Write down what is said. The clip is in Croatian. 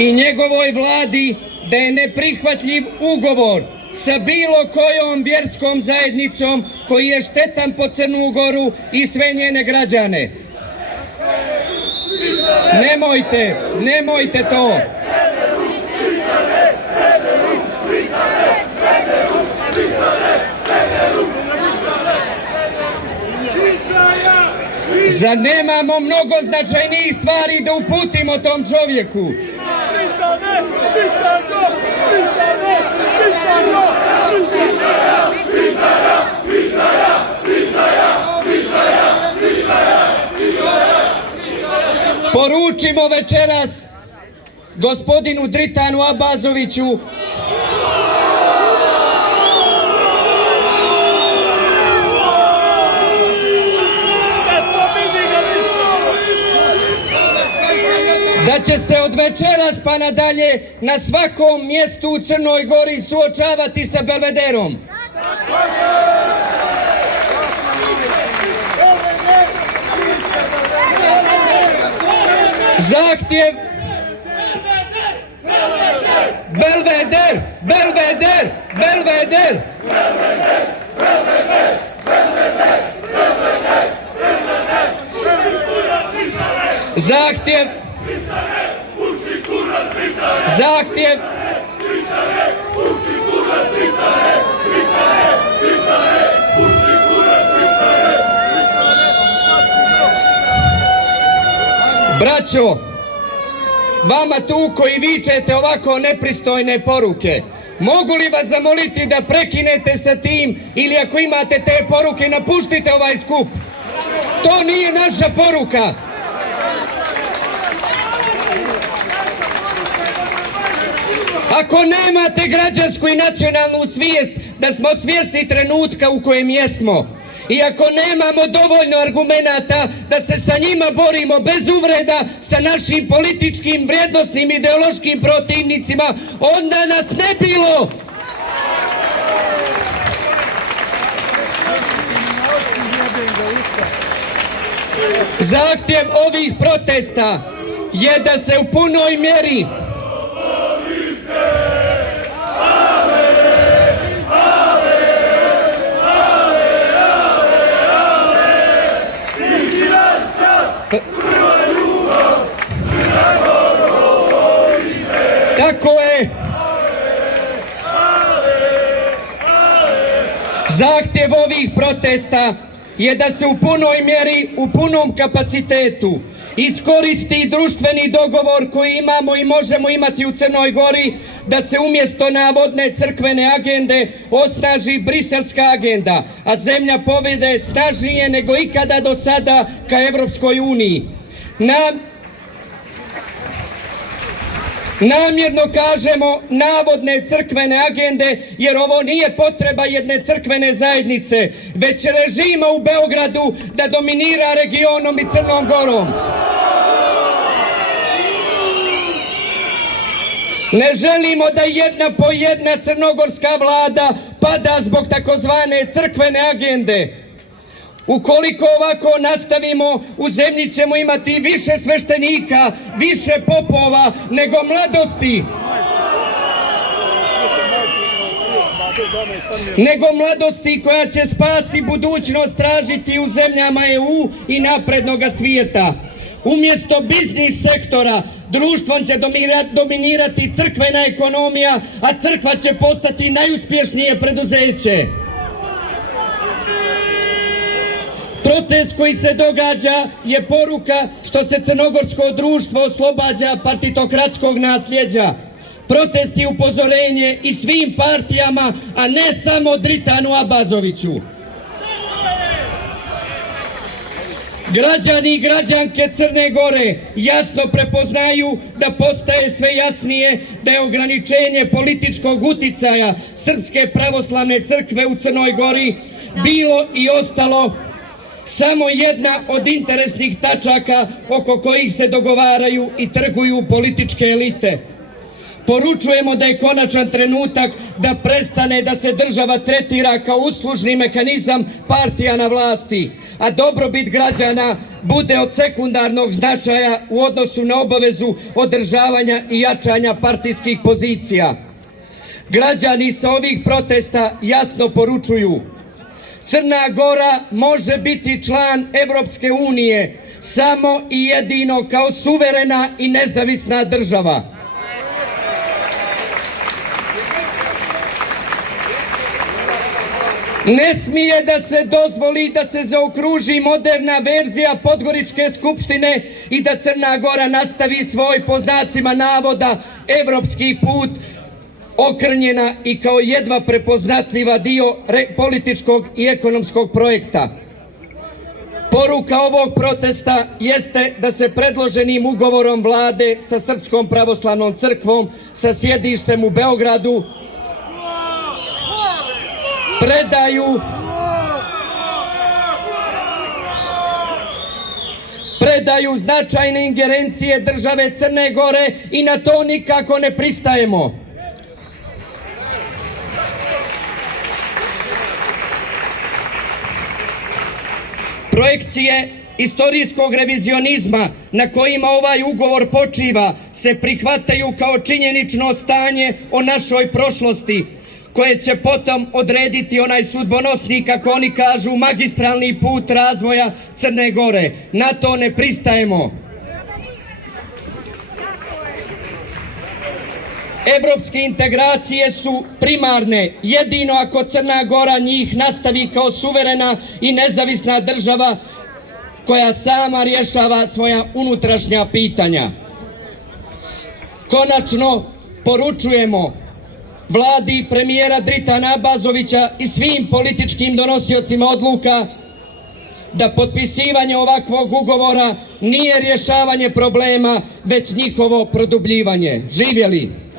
i njegovoj vladi da je neprihvatljiv ugovor sa bilo kojom vjerskom zajednicom koji je štetan po Crnu Goru i sve njene građane. Nemojte to. Zar nemamo mnogo značajnijih stvari da uputimo tom čovjeku? Poručimo večeras gospodinu Dritanu Abazoviću da će se od večeras pa nadalje na svakom mjestu u Crnoj Gori suočavati sa Belvederom. Zahtjev Belveder, Belveder, Belveder. Zahtjev braćo, vama tu koji vičete ovako nepristojne poruke, mogu li vas zamoliti da prekinete sa tim ili ako imate te poruke napustite ovaj skup? To nije naša poruka. Ako nemate građansku i nacionalnu svijest da smo svjesni trenutka u kojem jesmo i ako nemamo dovoljno argumenata da se sa njima borimo bez uvreda sa našim političkim, vrijednosnim, ideološkim protivnicima, onda nas ne bilo. Zahtjev ovih protesta je da se u punoj mjeri tako je. Zahtjev ovih protesta je da se u punoj mjeri, u punom kapacitetu iskoristi društveni dogovor koji imamo i možemo imati u Crnoj Gori, da se umjesto navodne crkvene agende osnaži briselska agenda, a zemlja povede snažnije nego ikada do sada ka Evropskoj uniji. Namjerno kažemo navodne crkvene agende jer ovo nije potreba jedne crkvene zajednice, već režima u Beogradu da dominira regionom i Crnom Gorom. Ne želimo da jedna po jedna crnogorska vlada pada zbog takozvane crkvene agende. Ukoliko ovako nastavimo, u zemlji ćemo imati više sveštenika, više popova nego mladosti. Nego mladosti koja će spasi budućnost tražiti u zemljama EU i naprednog svijeta. Umjesto biznis sektora, društvom će dominirati crkvena ekonomija, a crkva će postati najuspješnije preduzeće. Protest koji se događa je poruka što se crnogorsko društvo oslobađa partitokratskog nasljeđa. Protest je upozorenje i svim partijama, a ne samo Dritanu Abazoviću. Građani i građanke Crne Gore jasno prepoznaju da postaje sve jasnije da je ograničenje političkog uticaja Srpske pravoslavne crkve u Crnoj Gori bilo i ostalo samo jedna od interesnih tačaka oko kojih se dogovaraju i trguju političke elite. Poručujemo da je konačan trenutak da prestane da se država tretira kao uslužni mehanizam partija na vlasti, a dobrobit građana bude od sekundarnog značaja u odnosu na obavezu održavanja i jačanja partijskih pozicija. Građani sa ovih protesta jasno poručuju: Crna Gora može biti član Evropske unije samo i jedino kao suverena i nezavisna država. Ne smije da se dozvoli da se zaokruži moderna verzija Podgoričke skupštine i da Crna Gora nastavi svoj, po znacima navoda, evropski put, okrnjena i kao jedva prepoznatljiva dio političkog i ekonomskog projekta. Poruka ovog protesta jeste da se predloženim ugovorom vlade sa Srpskom pravoslavnom crkvom sa sjedištem u Beogradu predaju značajne ingerencije države Crne Gore i na to nikako ne pristajemo. Projekcije istorijskog revizionizma na kojima ovaj ugovor počiva se prihvataju kao činjenično stanje o našoj prošlosti, koje će potom odrediti onaj sudbonosni, kako oni kažu, magistralni put razvoja Crne Gore. Na to ne pristajemo. Evropske integracije su primarne jedino ako Crna Gora njih nastavi kao suverena i nezavisna država koja sama rješava svoja unutrašnja pitanja. Konačno poručujemo vladi premijera Dritana Abazovića i svim političkim donosiocima odluka da potpisivanje ovakvog ugovora nije rješavanje problema, već njihovo produbljivanje. Živjeli!